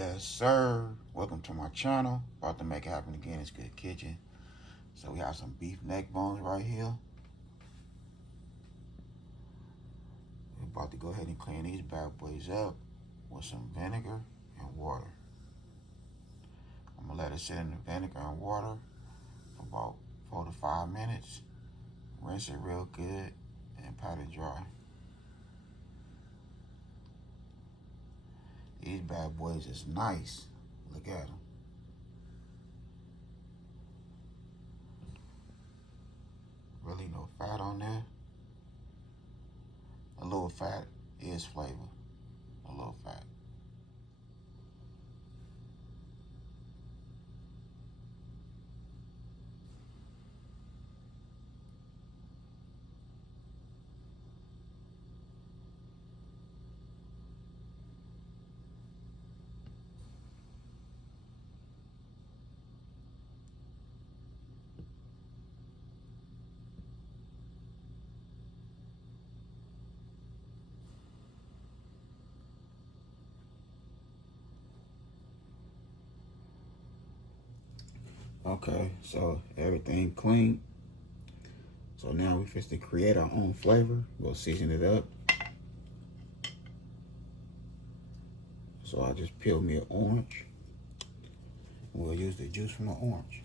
Yes, sir. Welcome to my channel. About to make it happen again. It's Good Kitchen. So we have some beef neck bones right here. We're about to go ahead and clean these bad boys up with some vinegar and water. I'm gonna let it sit in the vinegar and water for about 4 to 5 minutes. Rinse it real good and pat it dry. These bad boys is nice. Look at them. Really no fat on there. A little fat is flavor. A little fat. Okay, so everything clean. So now we fix to create our own flavor. We'll season it up. So I just peeled me an orange. We'll use the juice from the orange.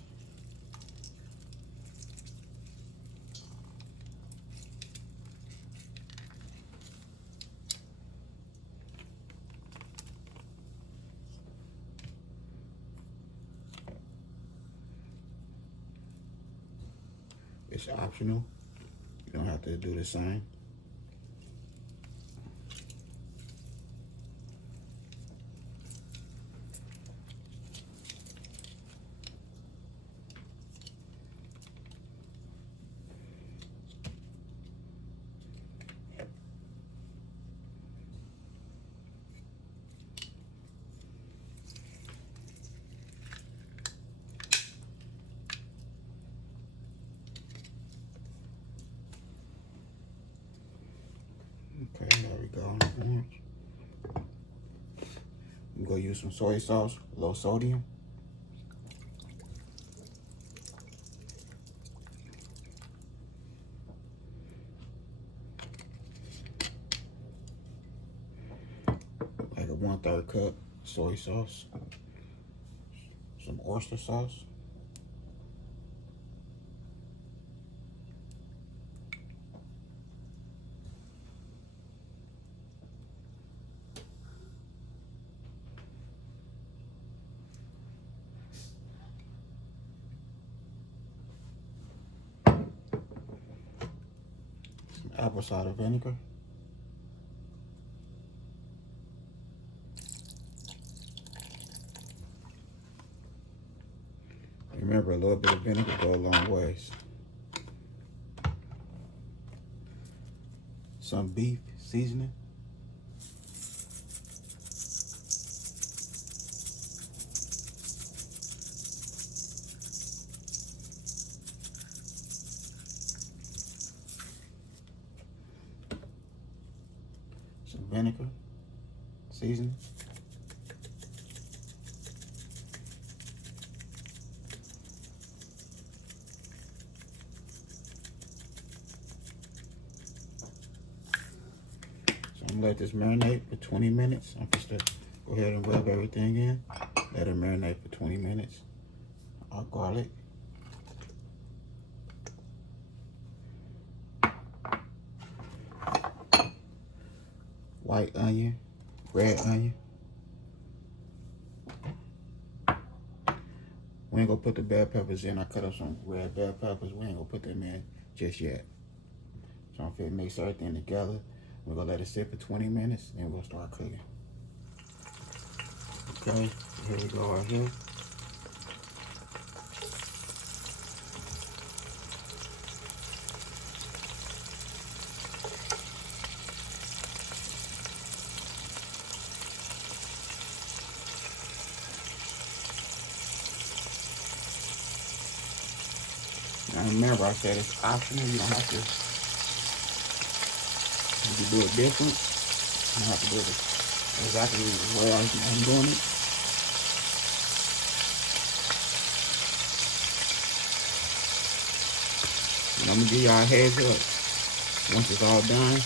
It's optional. You don't have to do the same. Okay, there we go on the orange. I'm gonna use some soy sauce, low sodium. Like a 1/3 cup soy sauce. Some oyster sauce. Apple cider vinegar. Remember, a little bit of vinegar go a long ways. Some beef seasoning. Some vinegar seasoning. So I'm gonna let this marinate for 20 minutes. I'm just gonna go ahead and rub everything in. Let it marinate for 20 minutes. Our garlic. White onion, red onion. We ain't gonna put the bell peppers in. I cut up some red bell peppers. We ain't gonna put them in just yet. So I'm gonna mix everything together. We're gonna let it sit for 20 minutes and we'll start cooking. Okay, here we go right here. Now remember, I said it's optional. You don't have to. You can do it different. You don't have to do it exactly the way I'm doing it. I'm gonna give y'all a heads up. Once it's all done,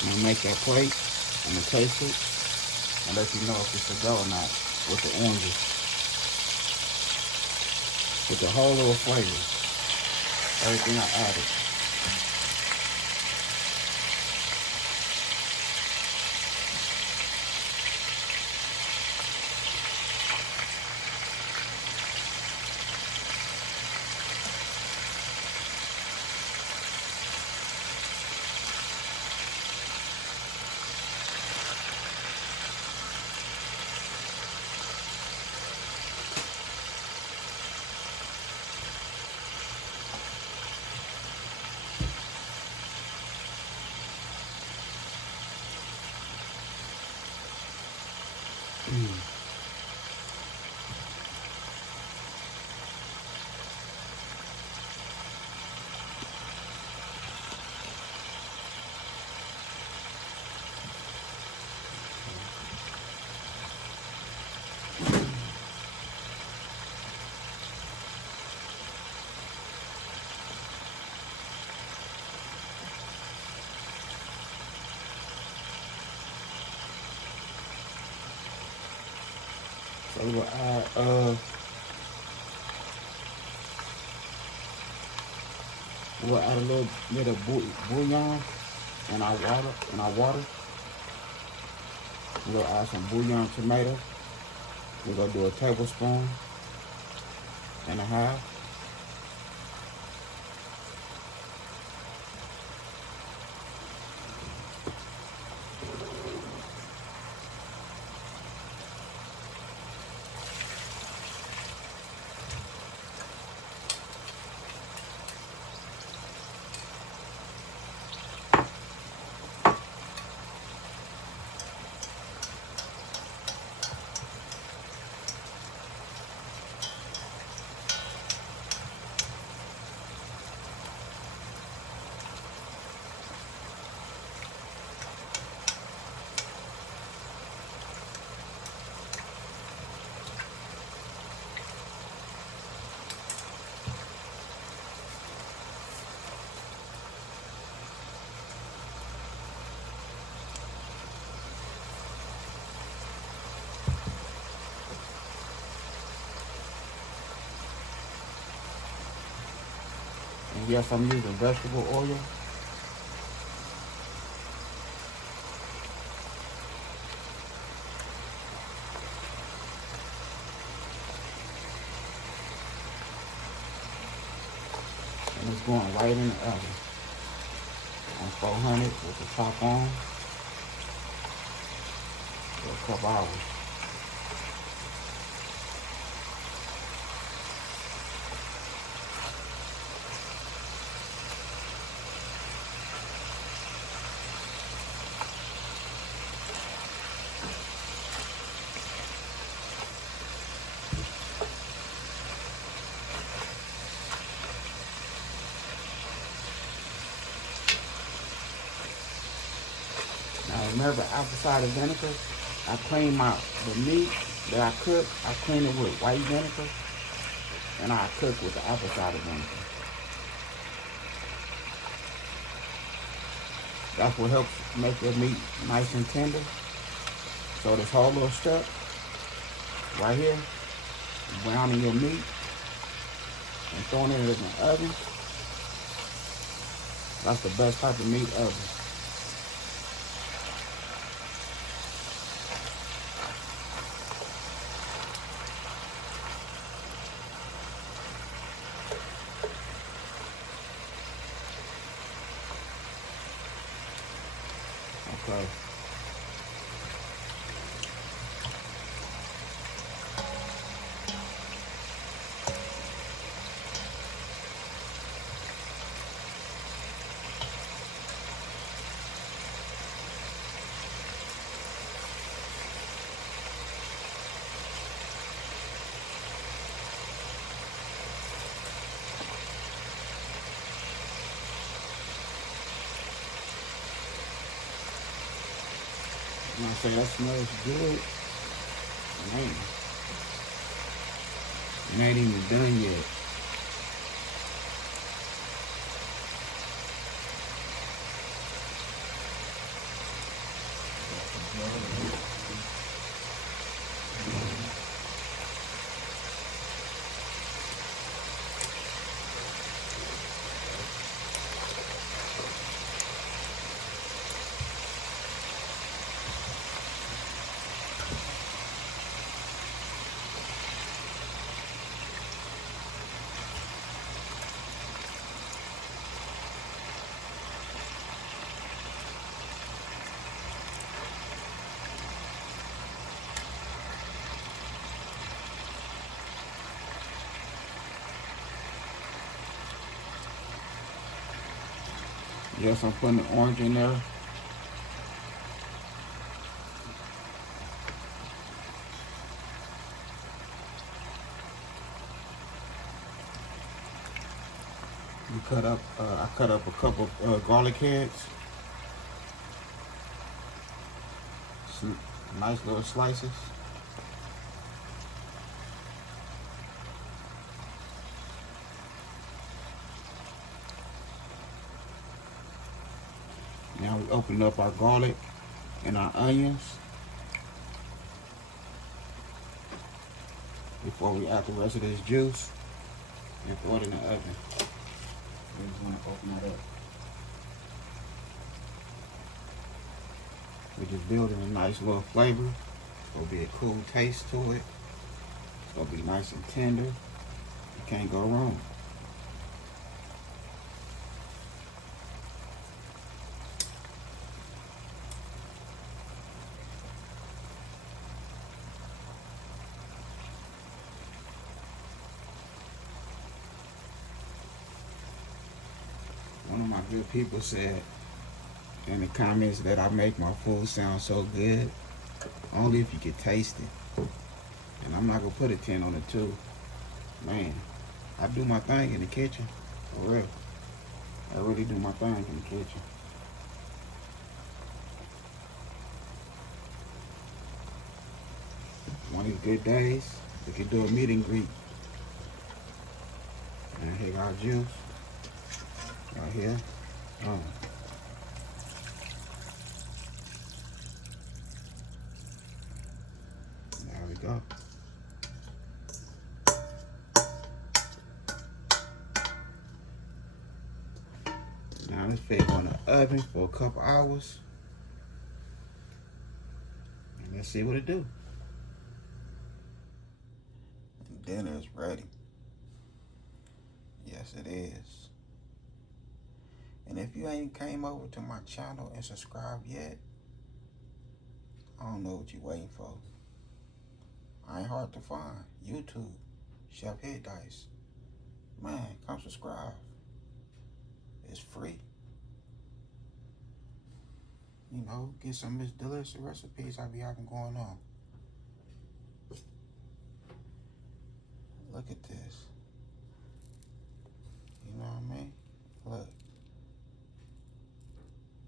I'm gonna make that plate. I'm gonna taste it and let you know if it's a go or not with the oranges. With the whole little flavor. Everything I added. So we'll add a little bit of bouillon in our water. We'll add some bouillon tomato. We're gonna do a tablespoon and a half. And yes, I'm using vegetable oil. And it's going right in the oven on 400 with the top on for a couple hours. Now remember, apple cider vinegar, I clean the meat that I cook, I clean it with white vinegar, and I cook with the apple cider vinegar. That's what helps make your meat nice and tender. So this whole little step right here, browning your meat and throwing it in the oven, that's the best type of meat ever. Okay. And I say that smells good. Man, it ain't even done yet. Yes, I'm putting the orange in there. I cut up a couple garlic heads. Some nice little slices. Now we open up our garlic and our onions before we add the rest of this juice and throw it in the oven. We just want to open that up. We're just building a nice little flavor. It's going to be a cool taste to it. It's going to be nice and tender. You can't go wrong. One of my good people said in the comments that I make my food sound so good, only if you can taste it. And I'm not gonna put a 10 on it too. Man, I do my thing in the kitchen, for real. I really do my thing in the kitchen. One of these good days, we can do a meet and greet. And here got our juice, right here. There we go. Now this fit on the oven for a couple hours. And let's see what it do. Dinner is ready. Yes, it is. And if you ain't came over to my channel and subscribed yet, I don't know what you're waiting for. I ain't hard to find. YouTube, Chef Hit Dice. Man, come subscribe. It's free. You know, get some of this delicious recipes I be having going on. Look at this. You know what I mean? Look.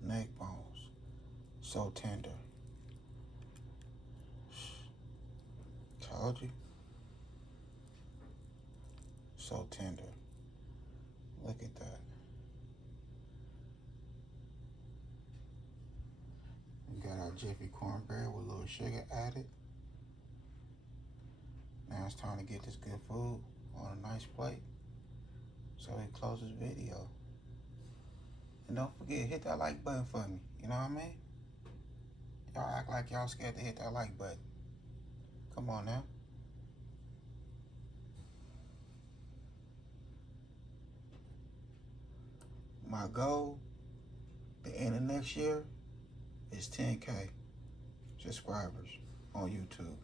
Neck bones. So tender. Told you. So tender. Look at that. We got our Jiffy cornbread with a little sugar added. Now it's time to get this good food on a nice plate so we close this video. And don't forget, hit that like button for me. You know what I mean? Y'all act like y'all scared to hit that like button. Come on now. My goal, the end of next year, is 10K subscribers on YouTube.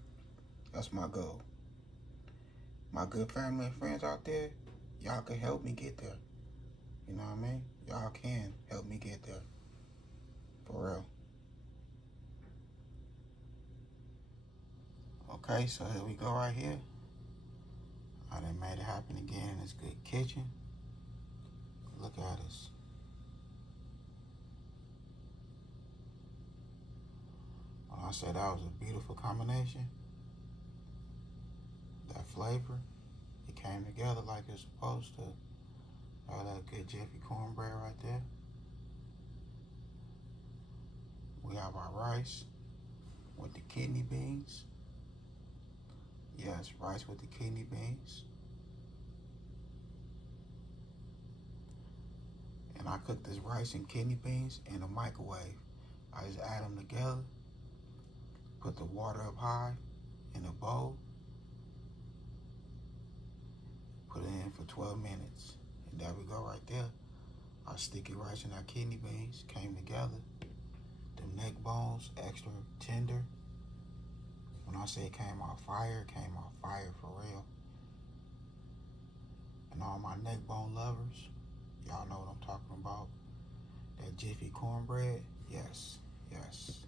That's my goal. My good family and friends out there, y'all can help me get there. You know what I mean? Y'all can help me get there. For real. Okay, so here we go right here. I done made it happen again in this good kitchen. Look at us. When I said that was a beautiful combination, that flavor, it came together like it's supposed to. All that good Jiffy cornbread right there. We have our rice with the kidney beans. Yes, rice with the kidney beans. And I cook this rice and kidney beans in a microwave. I just add them together, put the water up high in a bowl, put it in for 12 minutes. And there we go right there. Our sticky rice and our kidney beans came together. Them neck bones, extra tender. When I say it came out fire, it came out fire for real. And all my neck bone lovers, y'all know what I'm talking about. That Jiffy cornbread, yes, yes.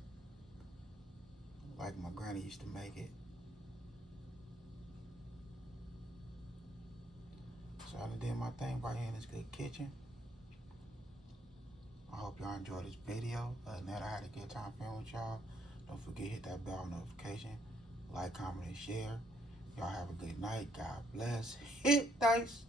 Like my granny used to make it. So I done did my thing right here in this good kitchen. I hope y'all enjoyed this video. Other than that, I had a good time filming with y'all. Don't forget to hit that bell notification. Like, comment, and share. Y'all have a good night. God bless. Hit dice.